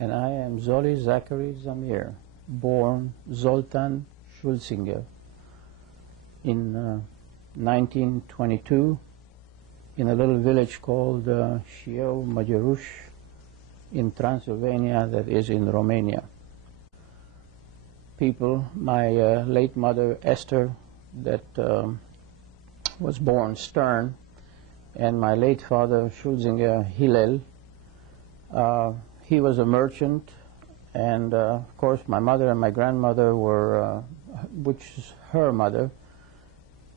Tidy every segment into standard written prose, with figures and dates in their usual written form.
and I am Zoly Zamir, born Zoltan Schulzinger in 1922 in a little village called Șieu Măgeruș in Transylvania, that is in Romania. My late mother Esther, that was born Stern, and my late father Schulzinger Hillel. He was a merchant, and of course my mother and my grandmother were, which is her mother,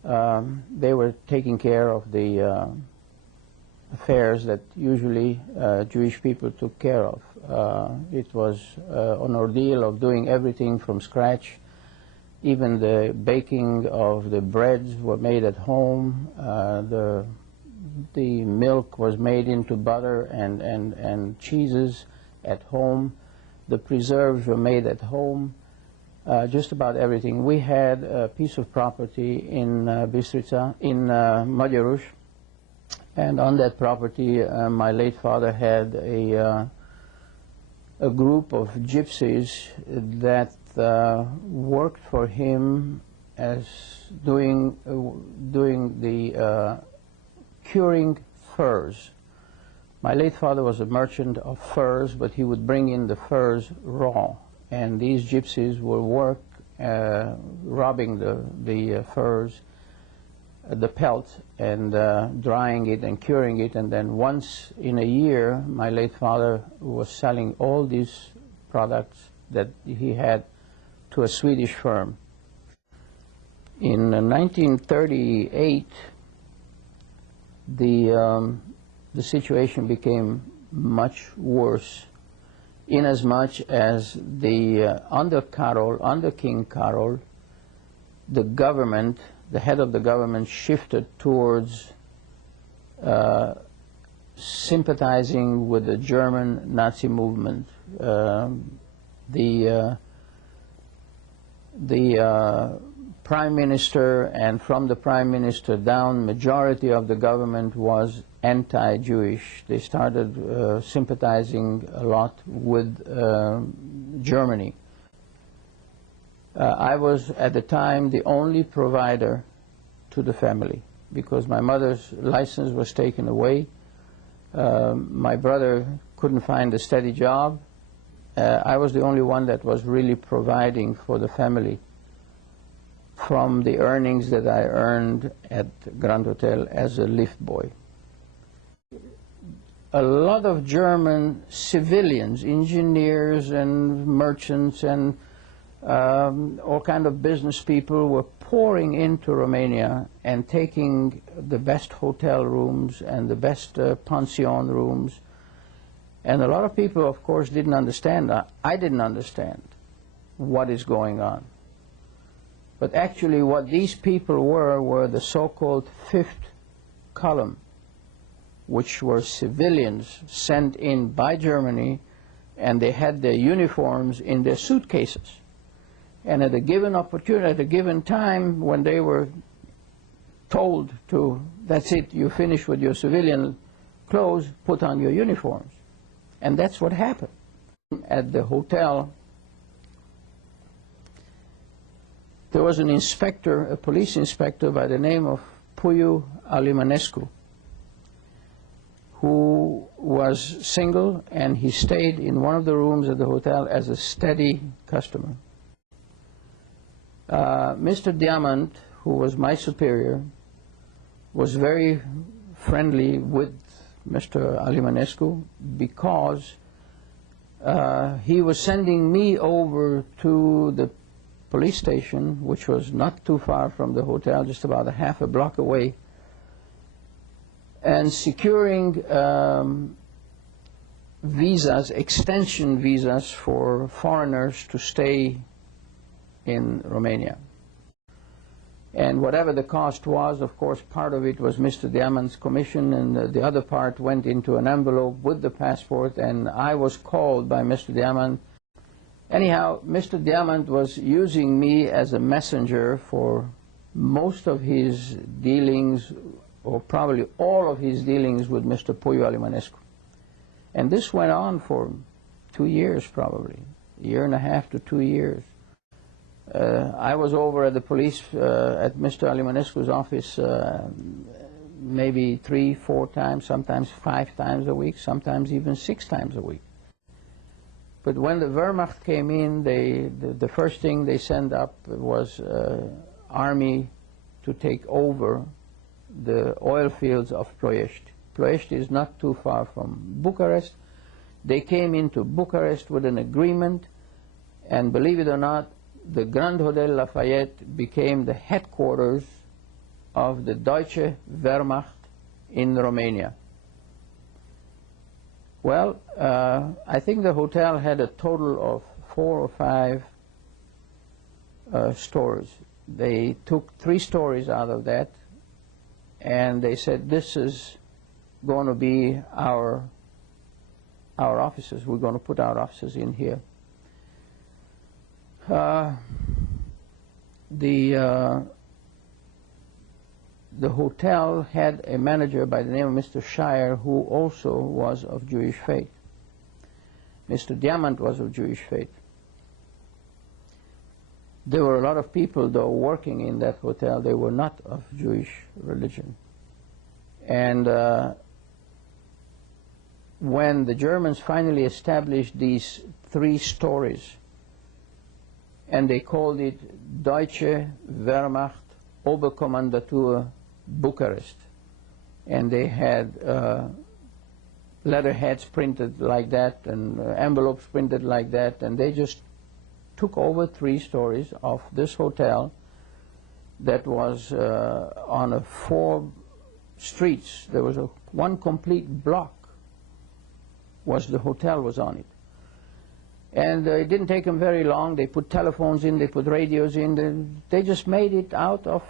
they were taking care of the affairs that usually Jewish people took care of. It was an ordeal of doing everything from scratch. Even the baking of the breads were made at home. The milk was made into butter and cheeses at home. The preserves were made at home. Just about everything. We had a piece of property in Bistrița, in Măgeruș, and on that property my late father had a group of gypsies that worked for him as doing the curing furs. My late father was a merchant of furs, but he would bring in the furs raw, and these gypsies would work robbing the furs, the pelt, and drying it and curing it, and then once in a year my late father was selling all these products that he had to a Swedish firm. In 1938 the situation became much worse, inasmuch as under King Karol, the government, the head of the government, shifted towards sympathizing with the German Nazi movement. The Prime Minister, and from the Prime Minister down, majority of the government was anti-Jewish. They started sympathizing a lot with Germany. I was at the time the only provider to the family because my mother's license was taken away. My brother couldn't find a steady job. I was the only one that was really providing for the family from the earnings that I earned at Grand Hotel as a lift boy. A lot of German civilians, engineers and merchants and all kind of business people were pouring into Romania and taking the best hotel rooms and the best pension rooms. And a lot of people, of course, didn't understand. I didn't understand what is going on. But actually what these people were the so-called fifth column, which were civilians sent in by Germany, and they had their uniforms in their suitcases. And at a given opportunity, at a given time, when they were told to, that's it, you finish with your civilian clothes, put on your uniforms. And that's what happened. At the hotel, there was an inspector, a police inspector by the name of Puiu Alimanescu, who was single, and he stayed in one of the rooms at the hotel as a steady customer. Mr. Diamant, who was my superior, was very friendly with Mr. Alimanescu because he was sending me over to the police station, which was not too far from the hotel, just about a half a block away, and securing visas, extension visas for foreigners to stay in Romania. And whatever the cost was, of course, part of it was Mr. Diamant's commission, and the other part went into an envelope with the passport, and I was called by Mr. Diamant. Anyhow, Mr. Diamant was using me as a messenger for most of his dealings, or probably all of his dealings with Mr. Puiu Alimanescu. And this went on for 2 years probably, a year and a half to 2 years. I was over at the police, at Mr. Alimanescu's office maybe 3, 4 times, sometimes 5 times a week, sometimes even 6 times a week. But when the Wehrmacht came in, the first thing they sent up was army to take over the oil fields of Ploiești. Ploiești is not too far from Bucharest. They came into Bucharest with an agreement, and believe it or not, the Grand Hotel Lafayette became the headquarters of the Deutsche Wehrmacht in Romania. Well, I think the hotel had a total of 4 or 5 stories. They took 3 stories out of that, and they said, this is going to be our offices. We're going to put our offices in here. The hotel had a manager by the name of Mr. Shire, who also was of Jewish faith. Mr. Diamant was of Jewish faith. There were a lot of people, though, working in that hotel. They were not of Jewish religion. And when the Germans finally established these 3 stories, and they called it Deutsche Wehrmacht Oberkommandatur Bucharest, and they had letterheads printed like that and envelopes printed like that, and they just took over 3 stories of this hotel that was on 4 streets. There was one complete block was the hotel was on it. And it didn't take them very long. They put telephones in, they put radios in. They just made it out of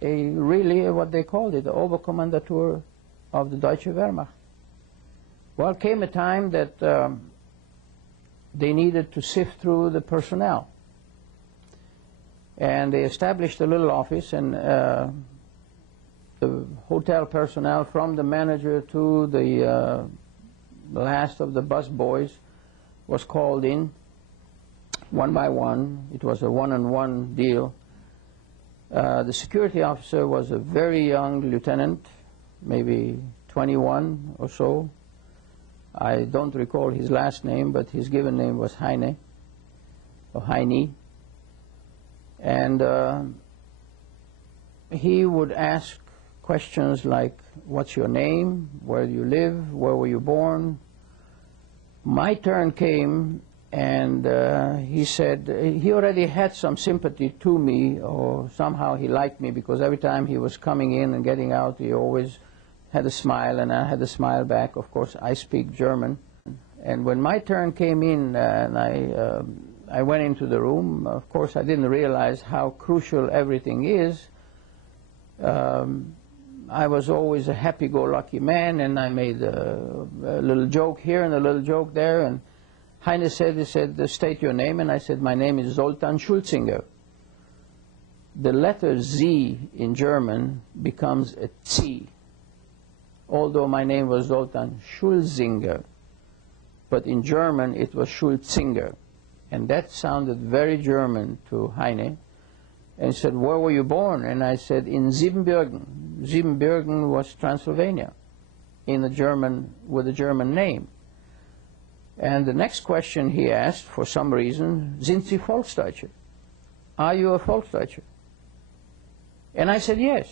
really what they called it, the Oberkommandatur of the Deutsche Wehrmacht. Well, came a time that they needed to sift through the personnel. And they established a little office, and the hotel personnel, from the manager to the last of the bus boys, was called in one by one. It was a one-on-one deal. The security officer was a very young lieutenant, maybe 21 or so. I don't recall his last name, but his given name was Heine, or Heine. And he would ask questions like, what's your name, where do you live, where were you born? My turn came, and he said he already had some sympathy to me, or somehow he liked me, because every time he was coming in and getting out, he always had a smile, and I had a smile back. Of course, I speak German. And when my turn came in, and I went into the room, of course, I didn't realize how crucial everything is. I was always a happy-go-lucky man, and I made a little joke here and a little joke there, and Heine said, he said, state your name, and I said, my name is Zoltan Schulzinger. The letter Z in German becomes a Z, although my name was Zoltan Schulzinger, but in German it was Schulzinger, and that sounded very German to Heine. And he said, where were you born? And I said, in Siebenbürgen. Siebenbürgen was Transylvania, in a German, with a German name. And the next question he asked, for some reason, sind Sie Volksdeutsche? Are you a Volksdeutsche? And I said, yes.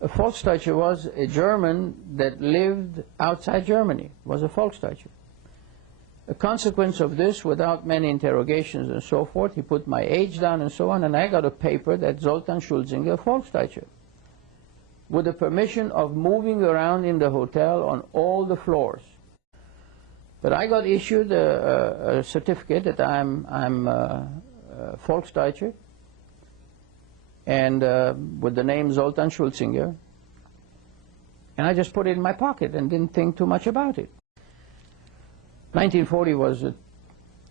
A Volksdeutsche was a German that lived outside Germany, was a Volksdeutsche. A consequence of this, without many interrogations and so forth, he put my age down and so on, and I got a paper that Zoltan Schulzinger, Volksdeutsche, with the permission of moving around in the hotel on all the floors. But I got issued a certificate that I'm Volksdeutsche, and with the name Zoltan Schulzinger, and I just put it in my pocket and didn't think too much about it. 1940 was a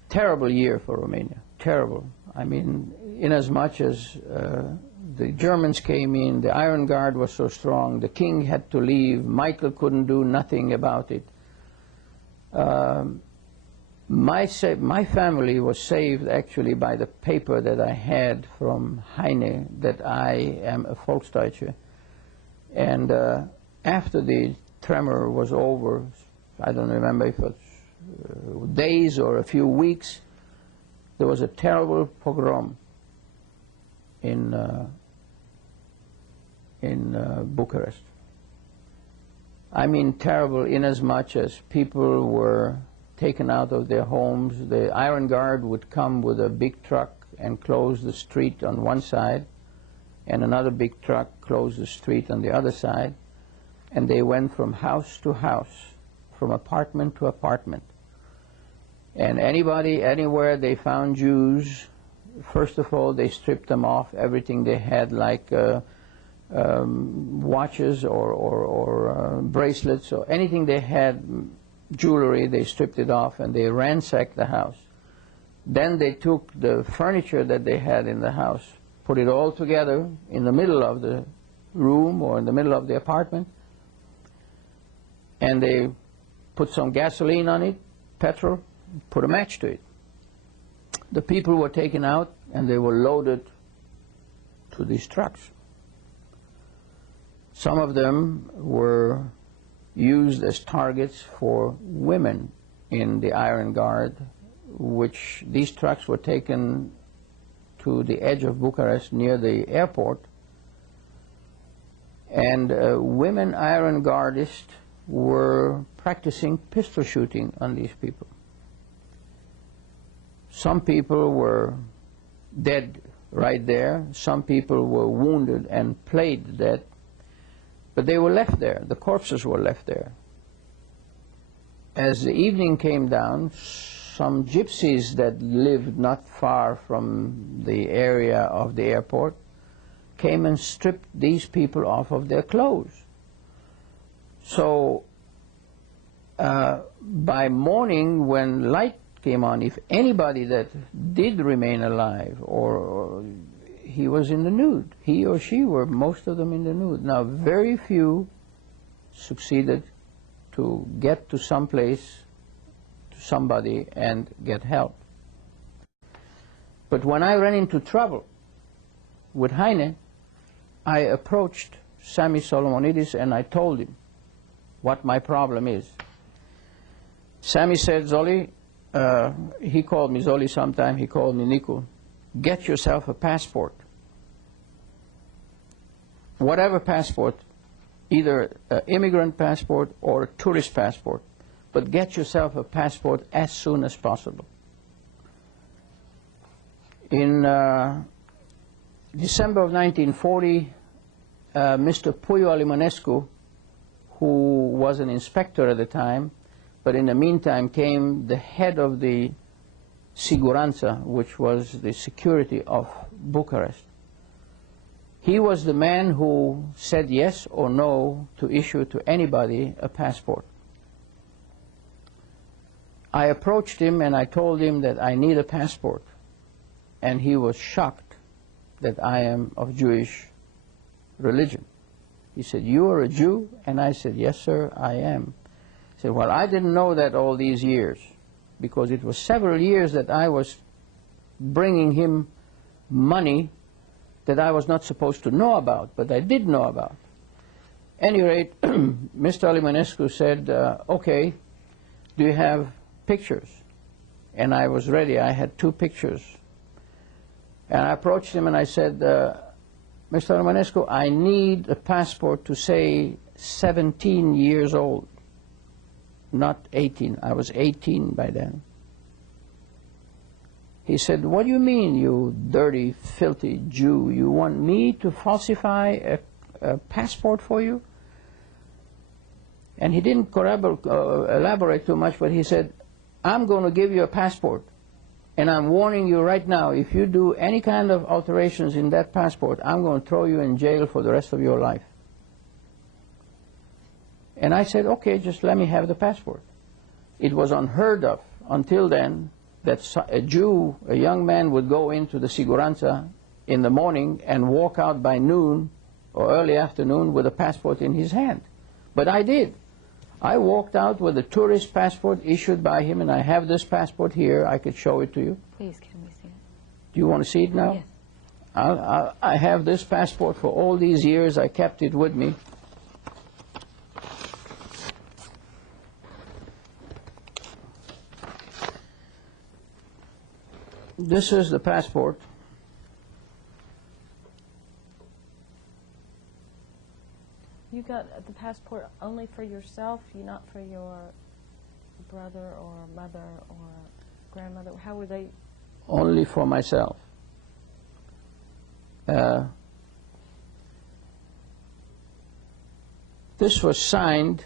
terrible year for Romania, terrible. I mean, inasmuch as the Germans came in, the Iron Guard was so strong, the king had to leave, Michael couldn't do nothing about it. My family was saved actually by the paper that I had from Heine that I am a Volksdeutsche. And after the tremor was over, I don't remember if it was days or a few weeks, there was a terrible pogrom in Bucharest. I mean terrible inasmuch as people were taken out of their homes. The Iron Guard would come with a big truck and close the street on one side, and another big truck closed the street on the other side, and they went from house to house, from apartment to apartment. And anybody, anywhere they found Jews, first of all, they stripped them off everything they had, like watches or bracelets or anything they had, jewelry, they stripped it off and they ransacked the house. Then they took the furniture that they had in the house, put it all together in the middle of the room or in the middle of the apartment, and they put some gasoline on it, petrol, put a match to it. The people were taken out and they were loaded to these trucks. Some of them were used as targets for women in the Iron Guard, which these trucks were taken to the edge of Bucharest near the airport, and women Iron Guardists were practicing pistol shooting on these people. Some people were dead right there, some people were wounded and played dead, but they were left there, the corpses were left there. As the evening came down, some gypsies that lived not far from the area of the airport came and stripped these people off of their clothes. So by morning, when light came on, if anybody that did remain alive, or he was in the nude, he or she were, most of them in the nude. Now, very few succeeded to get to some place, to somebody, and get help. But when I ran into trouble with Heine, I approached Sammy Solomonidis and I told him what my problem is. Sammy said, Zoly, he called me Zoly sometime, he called me Nico, get yourself a passport. Whatever passport, either an immigrant passport or a tourist passport, but get yourself a passport as soon as possible. In December of 1940, Mr. Puyo Alimonescu, who was an inspector at the time, but in the meantime came the head of the Siguranța, which was the security of Bucharest. He was the man who said yes or no to issue to anybody a passport. I approached him and I told him that I need a passport, and he was shocked that I am of Jewish religion. He said, you are a Jew? And I said, yes, sir, I am. He said, well, I didn't know that all these years, because it was several years that I was bringing him money that I was not supposed to know about, but I did know about. At any rate, Mr. Alimonescu said, okay, do you have pictures? And I was ready. I had 2 pictures. And I approached him and I said, Mr. Alimonescu, I need a passport to say 17 years old, not 18. I was 18 by then. He said, what do you mean, you dirty, filthy Jew? You want me to falsify a passport for you? And he didn't elaborate too much, but he said, I'm going to give you a passport. And I'm warning you right now, if you do any kind of alterations in that passport, I'm going to throw you in jail for the rest of your life. And I said, okay, just let me have the passport. It was unheard of until then that a Jew, a young man, would go into the Siguranța in the morning and walk out by noon or early afternoon with a passport in his hand. But I did. I walked out with a tourist passport issued by him, and I have this passport here. I could show it to you. Please, can we see it? Do you want to see it now? Yes. I have this passport for all these years. I kept it with me. This is the passport. You got the passport only for yourself, not for your brother or mother or grandmother? How were they? Only for myself. This was signed.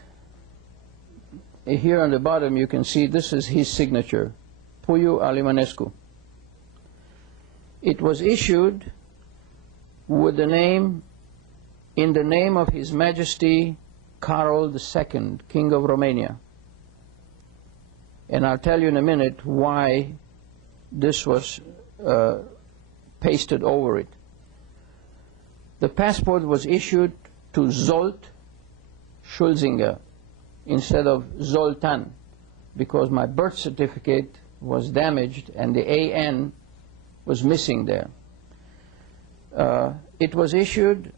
Here on the bottom you can see this is his signature, Puiu Alimanescu. It was issued with the name, in the name of His Majesty Carol II, King of Romania. And I'll tell you in a minute why this was pasted over it. The passport was issued to Zolt Schulzinger instead of Zoltan, because my birth certificate was damaged and the AN was missing there. It was issued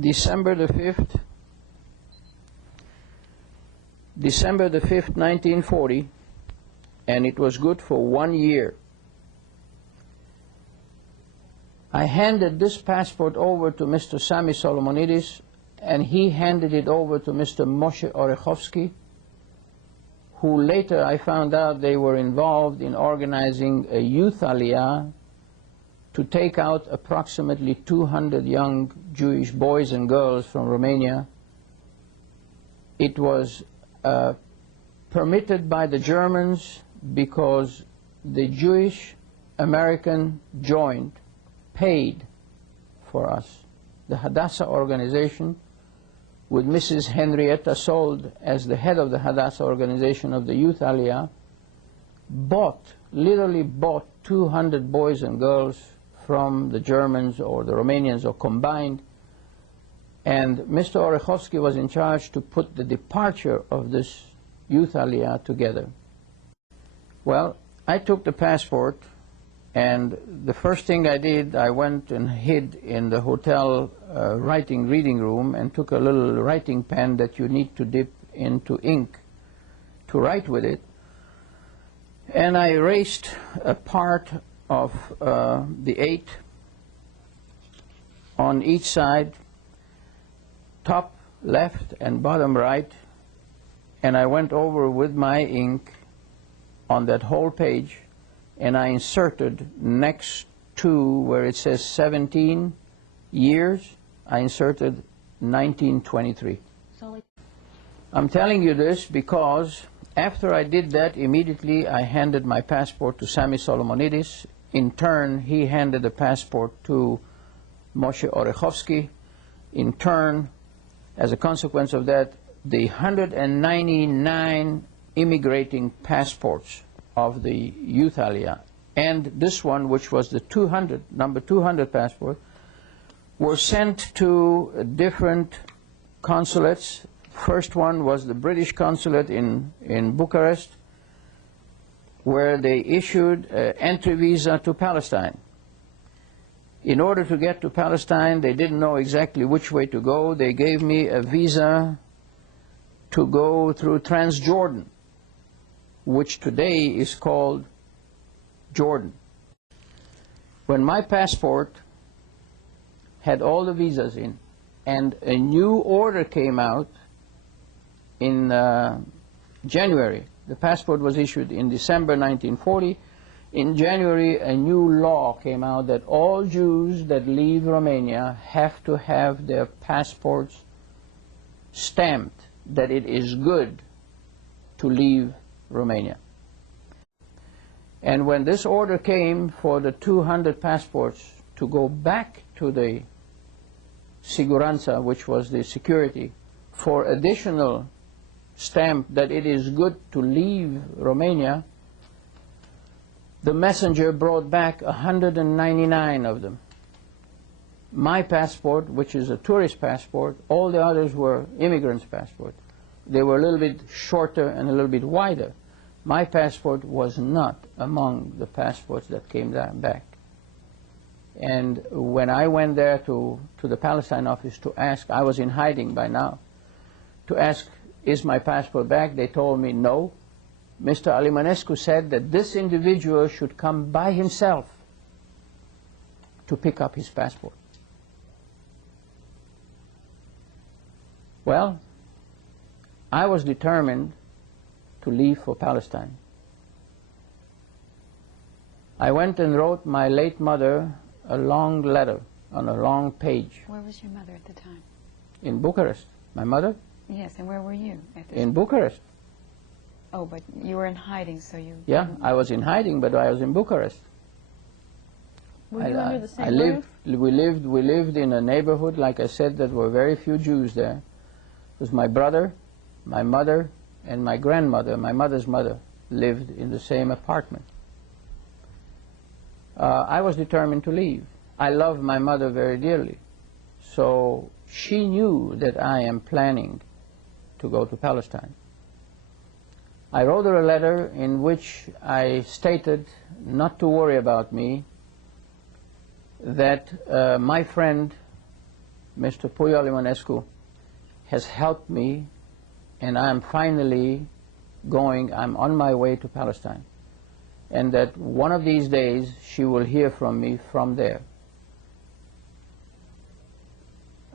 December the 5th, 1940, and it was good for 1 year. I handed this passport over to Mr. Sami Solomonidis, and he handed it over to Mr. Moshe Orechovsky, who later I found out they were involved in organizing a youth aliyah to take out approximately 200 young Jewish boys and girls from Romania. It was permitted by the Germans because the Jewish American Joint paid for us. The Hadassah organization, with Mrs. Henrietta Sold as the head of the Hadassah organization of the Youth Aliyah, literally bought 200 boys and girls from the Germans or the Romanians or combined, and Mr. Orechovsky was in charge to put the departure of this Youth Aliyah together. Well, I took the passport, and the first thing I did, I went and hid in the hotel reading room and took a little writing pen that you need to dip into ink to write with it. And I erased a part of the 8 on each side, top left and bottom right, and I went over with my ink on that whole page, and I inserted next to where it says 17 years, I inserted 1923. Zoly. I'm telling you this because after I did that, immediately I handed my passport to Sami Solomonidis. In turn, he handed the passport to Moshe Orechovsky. In turn, as a consequence of that, the 199 immigrating passports of the Youth Aliyah and this one, which was the number 200 passport, were sent to different consulates. First one was the British consulate in Bucharest, where they issued an entry visa to Palestine. In order to get to Palestine, they didn't know exactly which way to go. They gave me a visa to go through Transjordan, which today is called Jordan. When my passport had all the visas in, and a new order came out in January. The passport was issued in December 1940. In January, a new law came out that all Jews that leave Romania have to have their passports stamped that it is good to leave Romania. And when this order came for the 200 passports to go back to the Siguranța, which was the security, for additional stamp that it is good to leave Romania, the messenger brought back 199 of them. My passport, which is a tourist passport, all the others were immigrants' passport. They were a little bit shorter and a little bit wider. My passport was not among the passports that came back. And when I went there to the Palestine office to ask, I was in hiding by now, to ask, is my passport back? They told me no. Mr. Alimanescu said that this individual should come by himself to pick up his passport. Well, I was determined to leave for Palestine. I went and wrote my late mother a long letter on a long page. Where was your mother at the time? In Bucharest. My mother? Yes, and where were you at this In Bucharest. Oh, but you were in hiding, so you... Yeah, I was in hiding, but I was in Bucharest. Were you under the same roof? We lived in a neighborhood, like I said, that were very few Jews there. It was my brother, my mother, and my grandmother, my mother's mother, lived in the same apartment. I was determined to leave. I love my mother very dearly. So she knew that I am planning to go to Palestine. I wrote her a letter in which I stated not to worry about me, that my friend, Mr. Puyo Alimanescu, has helped me, and I am finally going, I'm on my way to Palestine. And that one of these days she will hear from me from there.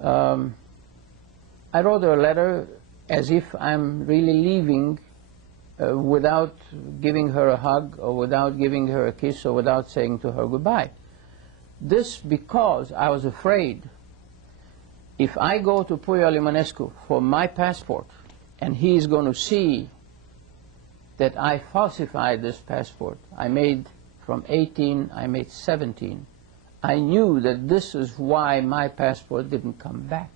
I wrote her a letter as if I'm really leaving without giving her a hug or without giving her a kiss or without saying to her goodbye. This because I was afraid if I go to Puyo Alimanescu for my passport and he is going to see that I falsified this passport. I made from 18, I made 17. I knew that this is why my passport didn't come back.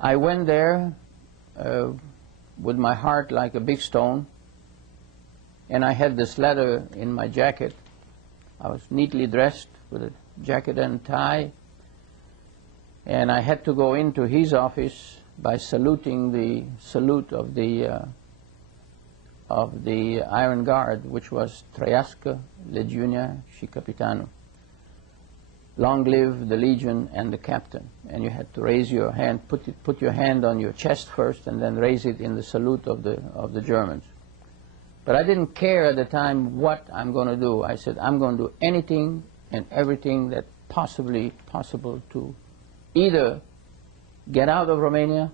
I went there with my heart like a big stone, and I had this letter in my jacket. I was neatly dressed with a jacket and tie, and I had to go into his office by saluting the salute of the Iron Guard, which was Trăiască Legiunea și Capitanul. Long live the Legion and the captain. And you had to raise your hand, put your hand on your chest first, and then raise it in the salute of the Germans. But I didn't care at the time what I'm going to do. I said, I'm going to do anything and everything that possible to either get out of Romania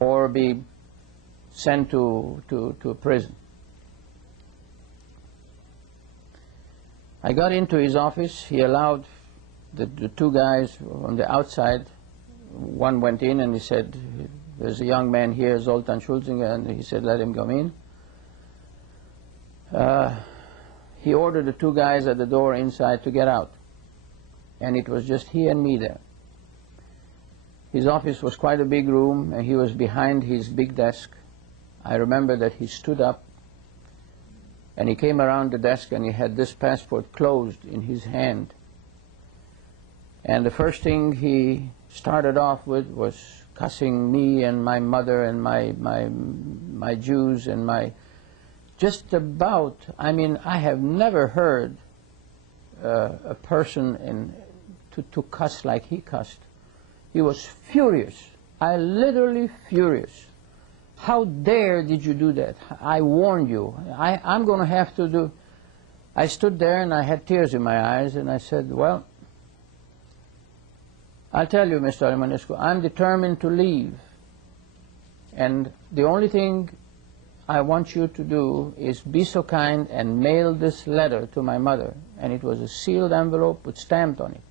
or be sent to a prison. I got into his office. He allowed the two guys on the outside. One went in and he said, there's a young man here, Zoltan Schulzinger, and he said, let him come in. He ordered the two guys at the door inside to get out. And it was just he and me there. His office was quite a big room, and he was behind his big desk. I remember that he stood up, and he came around the desk, and he had this passport closed in his hand. And the first thing he started off with was cussing me and my mother and my Jews and my... Just about, I mean, I have never heard a person to cuss like he cussed. He was furious. Literally furious. How dare did you do that? I warned you. I'm going to have to do... I stood there and I had tears in my eyes and I said, well, I'll tell you, Mr. Alimanescu, I'm determined to leave. And the only thing I want you to do is be so kind and mail this letter to my mother. And it was a sealed envelope with stamped on it.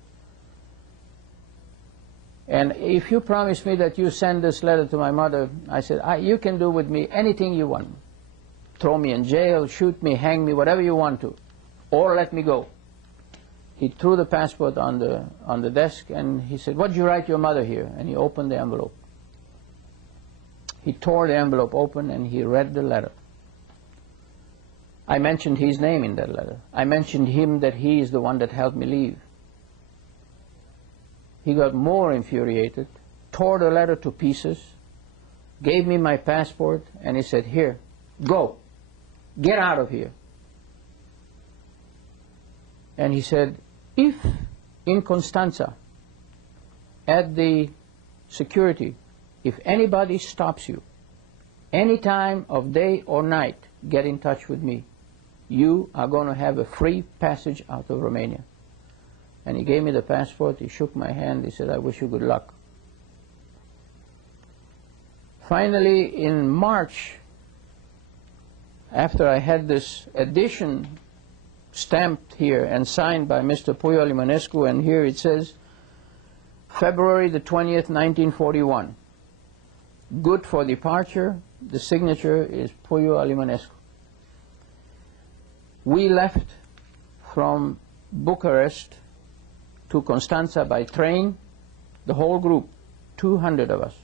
And if you promise me that you send this letter to my mother, I said, you can do with me anything you want. Throw me in jail, shoot me, hang me, whatever you want to, or let me go. He threw the passport on the desk and he said, what did you write your mother here? And he opened the envelope. He tore the envelope open and he read the letter. I mentioned his name in that letter. I mentioned him, that he is the one that helped me leave. He got more infuriated, tore the letter to pieces, gave me my passport, and he said, "Here, go, get out of here." And he said, if in Constanza, at the security, if anybody stops you, any time of day or night, get in touch with me. You are going to have a free passage out of Romania. And he gave me the passport, he shook my hand, he said, "I wish you good luck." Finally, in March, after I had this edition stamped here and signed by Mr. Puyo Limonescu, and here it says, February the 20th, 1941. Good for departure. The signature is Puyo Limonescu. We left from Bucharest to Constanza by train, the whole group, 200 of us.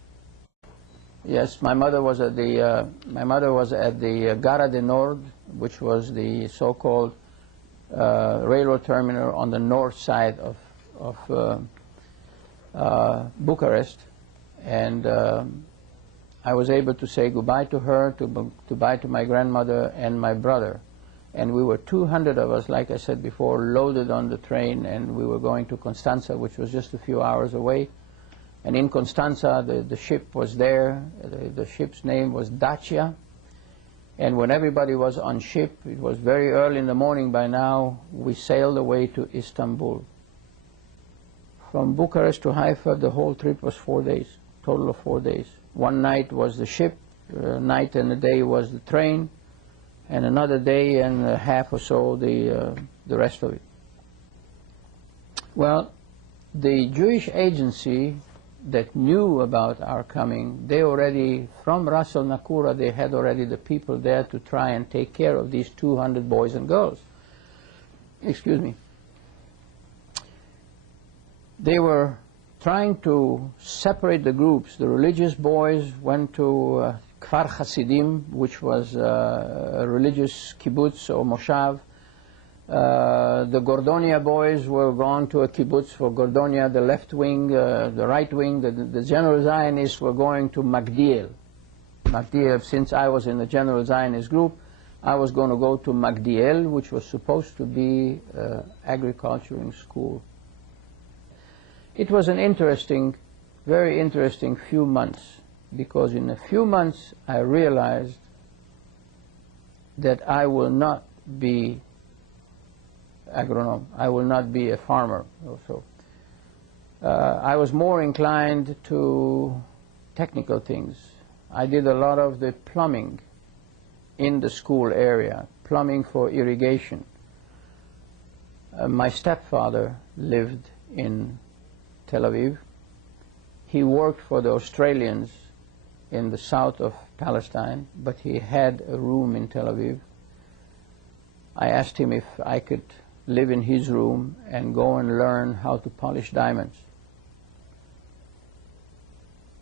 Yes, my mother was at the Gara de Nord, which was the so-called railroad terminal on the north side of Bucharest, and I was able to say goodbye to her, goodbye to my grandmother and my brother. And we were 200 of us, like I said before, loaded on the train, and we were going to Constanza, which was just a few hours away. And in Constanza, the ship was there. The ship's name was Dacia. And when everybody was on ship, it was very early in the morning by now, we sailed away to Istanbul. From Bucharest to Haifa, the whole trip was 4 days, total of 4 days. One night was the ship, a night and a day was the train, and another day and a half or so the rest of it. Well, the Jewish agency that knew about our coming, they already, from Ras Al Nakura, they had already the people there to try and take care of these 200 boys and girls. Excuse me. They were trying to separate the groups. The religious boys went to Kfar Hasidim, which was a religious kibbutz or moshav. The Gordonia boys were gone to a kibbutz for Gordonia, the left wing, the right wing. The General Zionists were going to Magdiel. Magdiel, since I was in the General Zionist group, I was going to go to Magdiel, which was supposed to be agricultural school. It was an interesting, very interesting few months, because in a few months I realized that I will not be agronome. I will not be a farmer also. I was more inclined to technical things. I did a lot of the plumbing in the school area, plumbing for irrigation. My stepfather lived in Tel Aviv. He worked for the Australians in the south of Palestine, but he had a room in Tel Aviv. I asked him if I could live in his room and go and learn how to polish diamonds.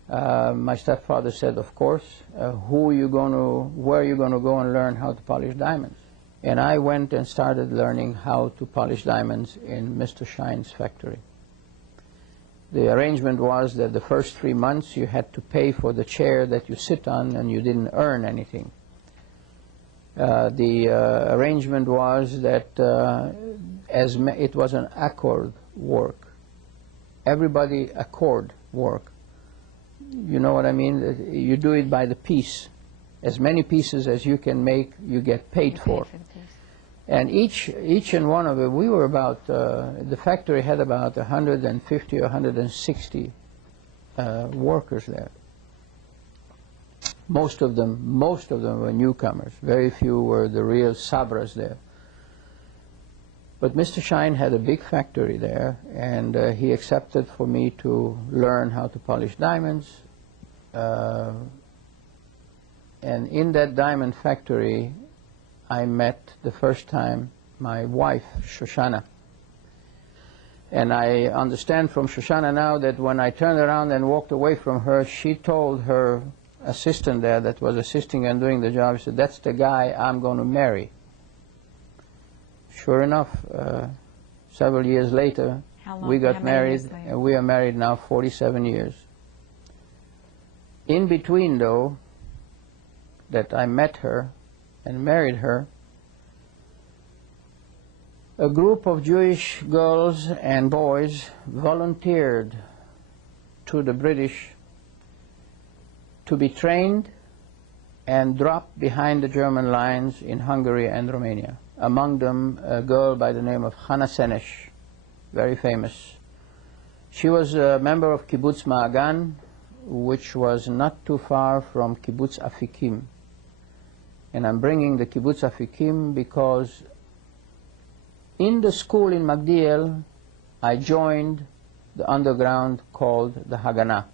My stepfather said, of course, where are you going to go and learn how to polish diamonds? And I went and started learning how to polish diamonds in Mr. Shine's factory. The arrangement was that the first 3 months you had to pay for the chair that you sit on, and you didn't earn anything. The arrangement was that it was an accord work. Everybody accord work. You know what I mean? You do it by the piece. As many pieces as you can make, you get paid for. And each and one of them, we were about, the factory had about 150 or 160 workers there. Most of them were newcomers. Very few were the real sabras there. But Mr. Shine had a big factory there, and he accepted for me to learn how to polish diamonds. And in that diamond factory, I met the first time my wife, Shoshana. And I understand from Shoshana now that when I turned around and walked away from her, she told her assistant there that was assisting and doing the job, she said, "That's the guy I'm going to marry." sure enough, several years later, How long? we How got many married, years later? and we are married now 47 years. In between, though, that I met her and married her, a group of Jewish girls and boys volunteered to the British to be trained and dropped behind the German lines in Hungary and Romania. Among them, a girl by the name of Hannah Senesh, very famous. She was a member of Kibbutz Ma'agan, which was not too far from Kibbutz Afikim. And I'm bringing the Kibbutz Afikim because in the school in Magdiel, I joined the underground called the Haganah.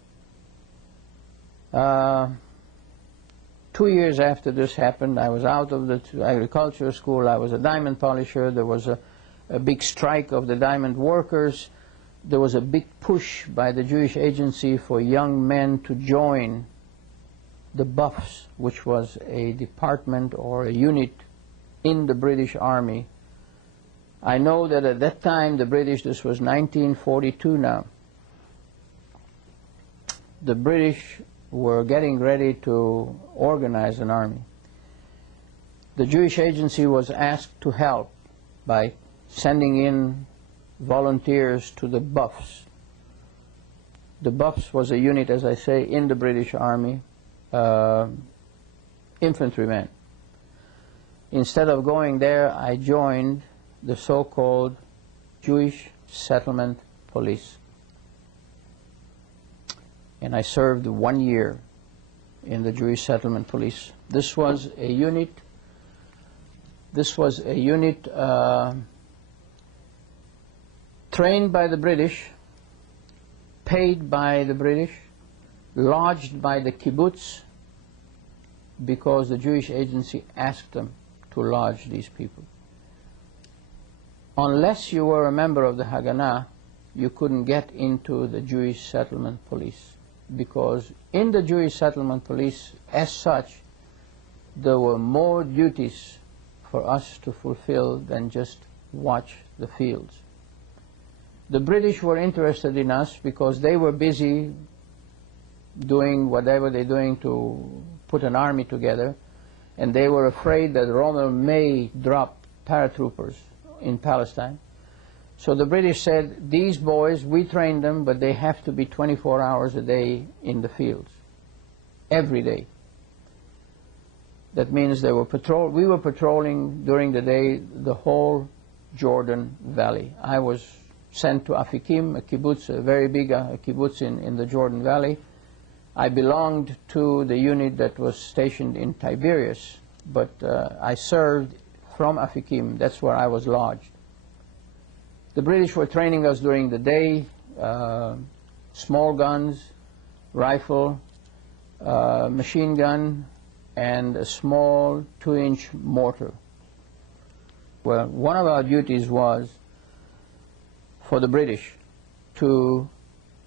2 years after this happened, I was out of the agricultural school. I was a diamond polisher. There was a big strike of the diamond workers. There was a big push by the Jewish Agency for young men to join the Buffs, which was a department or a unit in the British Army. I know that at that time the British, this was 1942 now, the British were getting ready to organize an army. The Jewish Agency was asked to help by sending in volunteers to the Buffs. The Buffs was a unit, as I say, in the British Army, infantrymen. Instead of going there, I joined the so-called Jewish Settlement Police. And I served 1 year in the Jewish Settlement Police. This was a unit trained by the British, paid by the British, lodged by the kibbutz, because the Jewish Agency asked them to lodge these people. Unless you were a member of the Haganah, you couldn't get into the Jewish Settlement Police, because in the Jewish Settlement Police, as such, there were more duties for us to fulfill than just watch the fields. The British were interested in us because they were busy doing whatever they're doing to put an army together, and they were afraid that Rommel may drop paratroopers in Palestine. So the British said, these boys, we train them, but they have to be 24 hours a day in the fields, every day. That means they were we were patrolling during the day the whole Jordan Valley. I was sent to Afikim, a kibbutz, a very big kibbutz in the Jordan Valley. I belonged to the unit that was stationed in Tiberias, but I served from Afikim. That's where I was lodged. The British were training us during the day, small guns, rifle, machine gun, and a small 2-inch mortar. Well, one of our duties was for the British to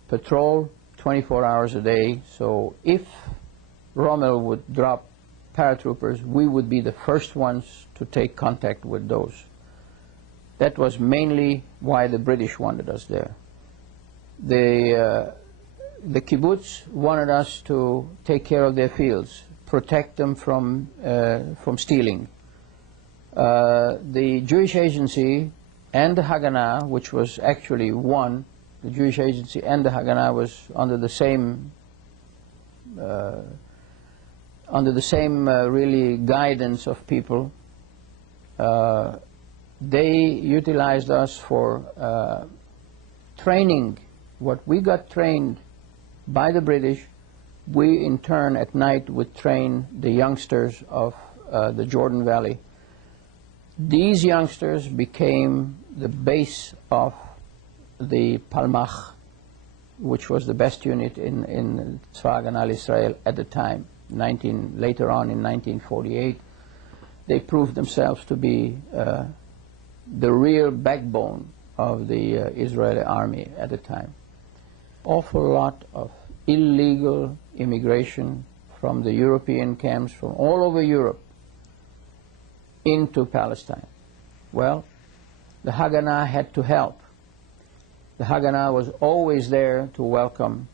patrol 24 hours a day, so if Rommel would drop paratroopers, we would be the first ones to take contact with those. That was mainly why the British wanted us there. The kibbutz wanted us to take care of their fields, protect them from stealing. The Jewish Agency and the Haganah, which was actually one, the Jewish Agency and the Haganah was under the same really guidance of people. They utilized us for training. What we got trained by the British, we in turn at night would train the youngsters of the Jordan Valley. These youngsters became the base of the Palmach, which was the best unit in Tzva Haganah Israel at the time. Later on in 1948, they proved themselves to be the real backbone of the Israeli army at the time. Awful lot of illegal immigration from the European camps from all over Europe into Palestine. Well, the Haganah had to help. The Haganah was always there to welcome,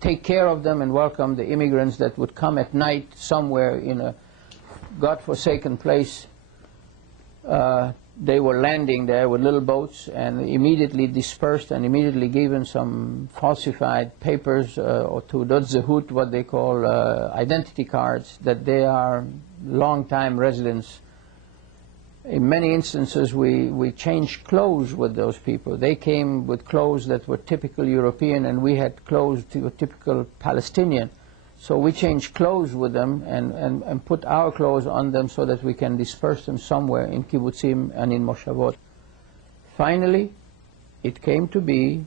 take care of them and welcome the immigrants that would come at night somewhere in a godforsaken place. They were landing there with little boats and immediately dispersed and immediately given some falsified papers or to Dot Zehut, what they call identity cards, that they are long-time residents. In many instances, we changed clothes with those people. They came with clothes that were typical European, and we had clothes that were typical Palestinian. So we changed clothes with them and put our clothes on them so that we can disperse them somewhere in kibbutzim and in moshavot. Finally, it came to be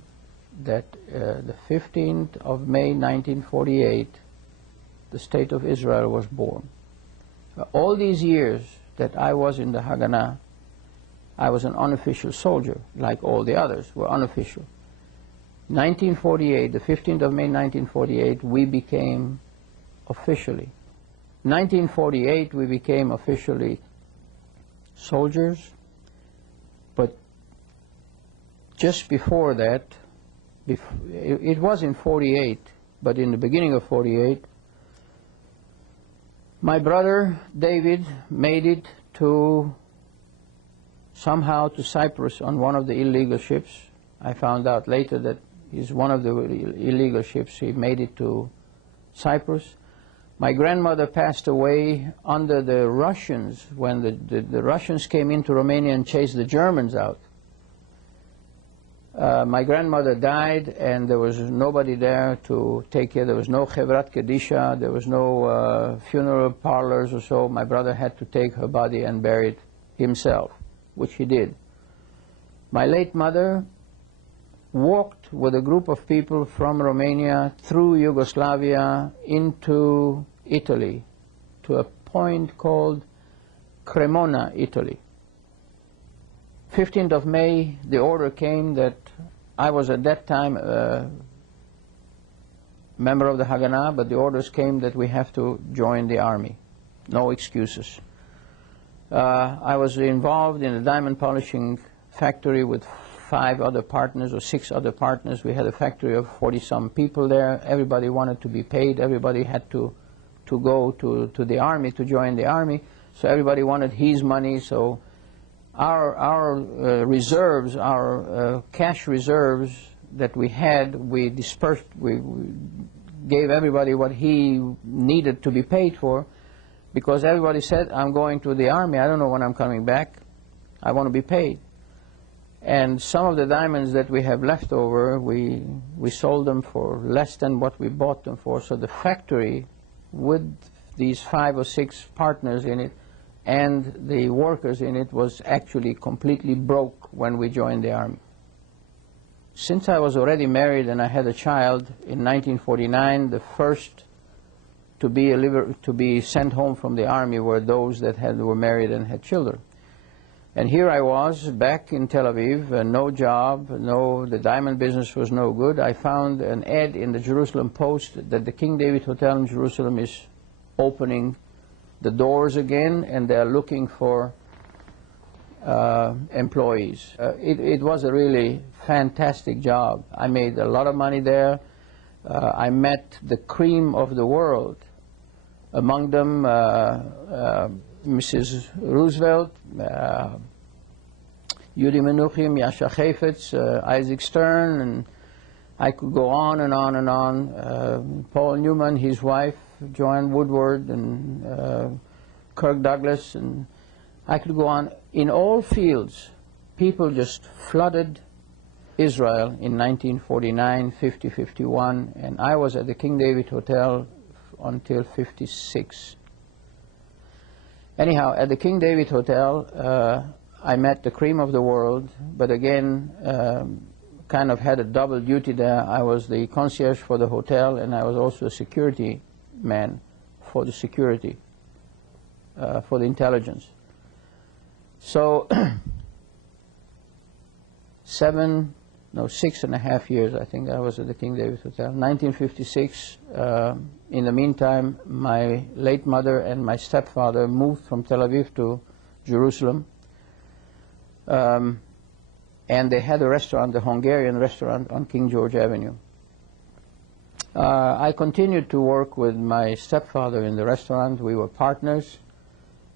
that the 15th of May 1948, the State of Israel was born. All these years that I was in the Haganah, I was an unofficial soldier, like all the others were unofficial. 1948, the 15th of May 1948, we became officially. 1948, we became officially soldiers, but just before that, it was in 48, but in the beginning of 48, my brother David made it to somehow to Cyprus on one of the illegal ships. I found out later that he's one of the illegal ships. He made it to Cyprus. My grandmother passed away under the Russians when the Russians came into Romania and chased the Germans out. My grandmother died, and there was nobody there to take care. There was no Chevrat Kedisha, there was no funeral parlors or so. My brother had to take her body and bury it himself, which he did. My late mother walked with a group of people from Romania through Yugoslavia into Italy to a point called Cremona, Italy. 15th of May, the order came that I was at that time a member of the Haganah, but the orders came that we have to join the army. No excuses. I was involved in a diamond polishing factory with 5 other partners or 6 other partners. We had a factory of 40-some people there. Everybody wanted to be paid. Everybody had to go to the army, to join the army. So everybody wanted his money. So our reserves, our cash reserves that we had, we dispersed. We gave everybody what he needed to be paid for, because everybody said, I'm going to the army. I don't know when I'm coming back. I want to be paid. And some of the diamonds that we have left over, we sold them for less than what we bought them for. So the factory, with these 5 or 6 partners in it, and the workers in it, was actually completely broke when we joined the army. Since I was already married and I had a child, in 1949, the first to be sent home from the army were those that were married and had children. And here I was, back in Tel Aviv, no job, the diamond business was no good. I found an ad in the Jerusalem Post that the King David Hotel in Jerusalem is opening the doors again, and they're looking for employees. It was a really fantastic job. I made a lot of money there. I met the cream of the world. Among them, Mrs. Roosevelt, Yuri Menuchim, Yasha Chafetz, Isaac Stern, and I could go on and on and on. Paul Newman, his wife, Joanne Woodward, and Kirk Douglas, and I could go on. In all fields, people just flooded Israel in 1949, 50, 51, and I was at the King David Hotel until 56. Anyhow, at the King David Hotel, I met the cream of the world, but again, kind of had a double duty there. I was the concierge for the hotel, and I was also a security man for the security, for the intelligence. So 7 no, 6.5 years, I think I was at the King David Hotel. 1956, in the meantime, my late mother and my stepfather moved from Tel Aviv to Jerusalem. And they had a restaurant, the Hungarian restaurant on King George Avenue. I continued to work with my stepfather in the restaurant. We were partners.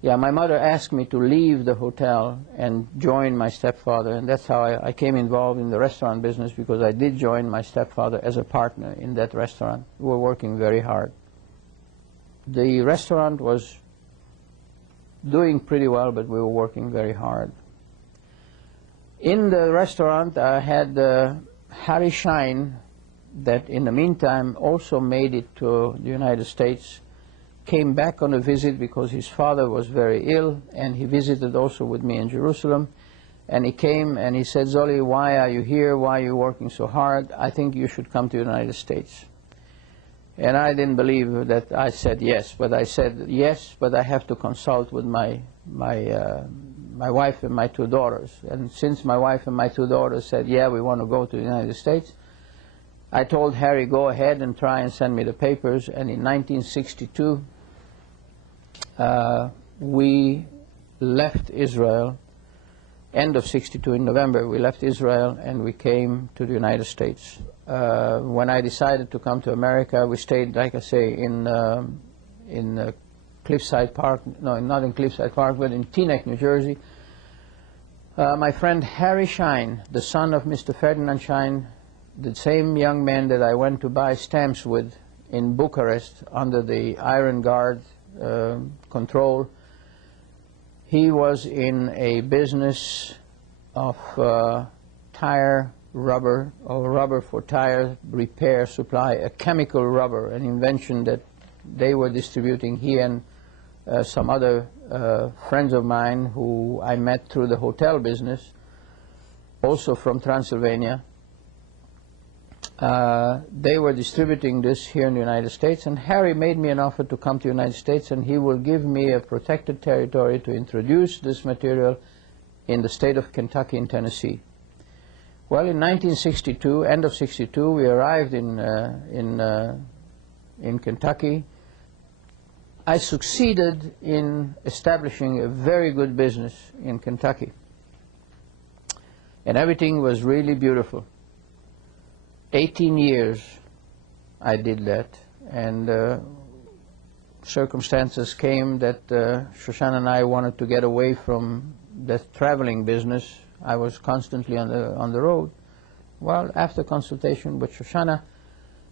Yeah, my mother asked me to leave the hotel and join my stepfather, and that's how I came involved in the restaurant business, because I did join my stepfather as a partner in that restaurant. We were working very hard. The restaurant was doing pretty well, but we were working very hard. In the restaurant, I had Harry Schein, that in the meantime also made it to the United States, came back on a visit because his father was very ill, and he visited also with me in Jerusalem. And he came and he said, "Zoly, why are you here? Why are you working so hard? I think you should come to the United States." And I didn't believe that I said yes, but I said yes, but I have to consult with my wife and my 2 daughters. And since my wife and my 2 daughters said, yeah, we want to go to the United States, I told Harry, go ahead and try and send me the papers. And in 1962, we left Israel. End of 62, in November, we left Israel and we came to the United States. When I decided to come to America, we stayed, like I say, in Cliffside Park, no, not in Cliffside Park, but in Teaneck, New Jersey. My friend Harry Schein, the son of Mr. Ferdinand Schein, the same young man that I went to buy stamps with in Bucharest under the Iron Guard control, he was in a business of tire rubber, or rubber for tire repair supply, a chemical rubber, an invention that they were distributing. He and some other friends of mine who I met through the hotel business, also from Transylvania. They were distributing this here in the United States, and Harry made me an offer to come to the United States, and he will give me a protected territory to introduce this material in the state of Kentucky and Tennessee. Well, in 1962, end of 62, we arrived in Kentucky. I succeeded in establishing a very good business in Kentucky, and everything was really beautiful. 18 years I did that, and circumstances came that Shoshana and I wanted to get away from that traveling business. I was constantly on the road. Well, after consultation with Shoshana,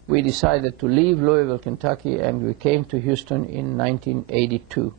we decided to leave Louisville, Kentucky, and we came to Houston in 1982.